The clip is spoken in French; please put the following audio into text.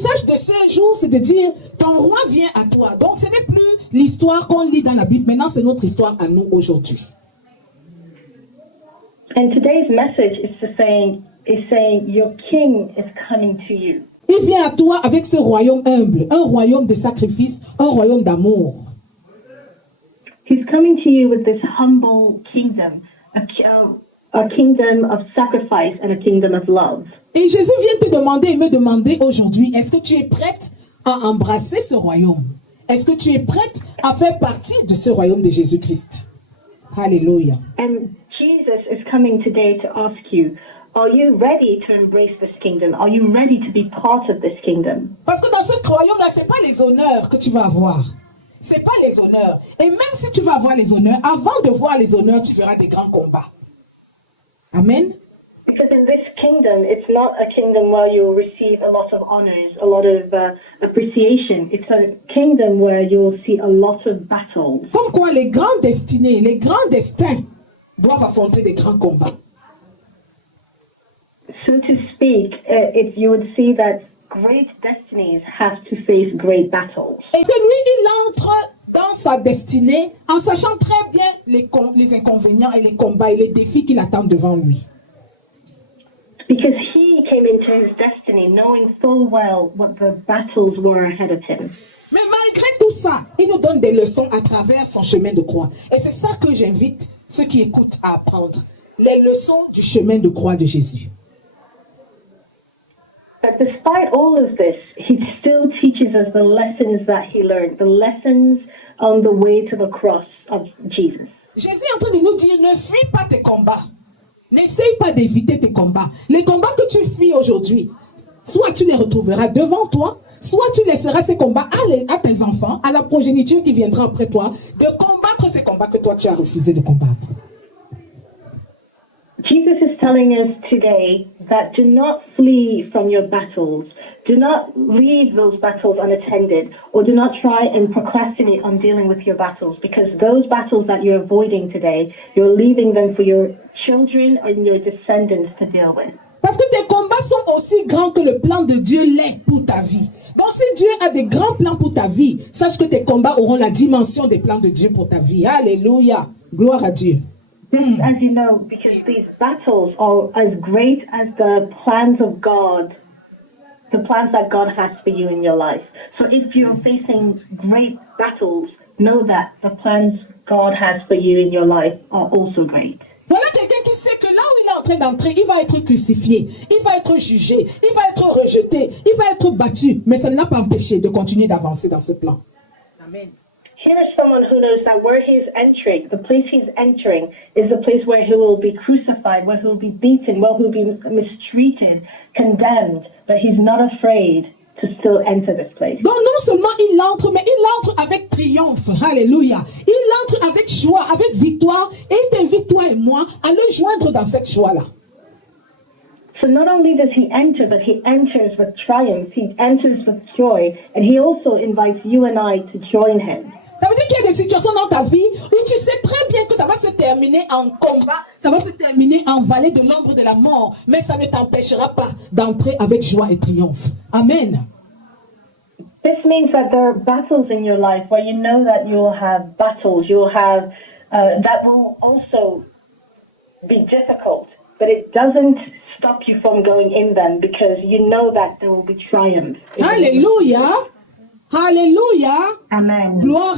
message de ce jour, c'est de dire, ton roi vient à toi. Donc, ce n'est plus l'histoire qu'on lit dans la Bible. Maintenant, c'est notre histoire à nous aujourd'hui. And today's message is saying, your king is coming to you. Il vient à toi avec ce royaume humble, un royaume de sacrifice, un royaume d'amour. He's coming to you with this humble kingdom, a kingdom of sacrifice and a kingdom of love. Et Jésus vient te demander et me demander aujourd'hui, est-ce que tu es prête à embrasser ce royaume? Est-ce que tu es prête à faire partie de ce royaume de Jésus-Christ? Alléluia. And Jesus is coming today to ask you, are you ready to embrace this kingdom? Are you ready to be part of this kingdom? Parce que dans ce royaume-là, ce n'est pas les honneurs que tu vas avoir. Ce n'est pas les honneurs. Et même si tu vas avoir les honneurs, avant de voir les honneurs, tu feras des grands combats. Amen. Because in this kingdom, it's not a kingdom where you'll receive a lot of honors, a lot of appreciation. It's a kingdom where you'll see a lot of battles. Comme quoi les grands destinés, les grands destins doivent affronter des grands combats. So to speak, you would see that great destinies have to face great battles. Et celui, il entre dans sa destinée en sachant très bien les inconvénients et les combats et les défis qui l'attendent devant lui. Because he came into his destiny knowing full well what the battles were ahead of him. Mais malgré tout ça, il nous donne des leçons à travers son chemin de croix. Et c'est ça que j'invite ceux qui écoutent à apprendre. Les leçons du chemin de croix de Jésus. But despite all of this, he still teaches us the lessons that he learned, the lessons on the way to the cross of Jesus. Jésus est en train de nous dire, ne fuis pas tes combats. N'essaye pas d'éviter tes combats. Les combats que tu fuis aujourd'hui, soit tu les retrouveras devant toi, soit tu laisseras ces combats à tes enfants, à la progéniture qui viendra après toi, de combattre ces combats que toi tu as refusé de combattre. Jesus is telling us today that do not flee from your battles. Do not leave those battles unattended, or do not try and procrastinate on dealing with your battles, because those battles that you're avoiding today, you're leaving them for your children or your descendants to deal with. Parce que tes combats sont aussi grands que le plan de Dieu l'est pour ta vie. Donc si Dieu a des grands plans pour ta vie, sache que tes combats auront la dimension des plans de Dieu pour ta vie. Alléluia. Gloire à Dieu. Just as you know, because these battles are as great as the plans of God, the plans that God has for you in your life. So if you're facing great battles, know that the plans God has for you in your life are also great. Voilà quelqu'un qui sait que là où il est en train d'entrer, il va être crucifié, il va être jugé, il va être rejeté, il va être battu, mais ça ne l'a pas empêché de continuer d'avancer dans ce plan. Amen. Here's someone who knows that where he's entering, the place he's entering, is the place where he will be crucified, where he will be beaten, where he will be mistreated, condemned, but he's not afraid to still enter this place. Donc non seulement il entre, mais il entre avec triomphe. Alléluia. Il entre avec joie, avec victoire, et il t'invite toi et moi à le joindre dans cette joie-là. So not only does he enter, but he enters with triumph, he enters with joy, and he also invites you and I to join him. Ça veut dire qu'il y a des situations dans ta vie où tu sais très bien que ça va se terminer en combat, ça va se terminer en vallée de l'ombre de la mort, mais ça ne t'empêchera pas d'entrer avec joie et triomphe. Amen. This means that there are battles in your life where you know that you'll have battles, you'll have, that will also be difficult, but it doesn't stop you from going in them because you know that there will be triumph. Alléluia. Alléluia. Amen. Gloire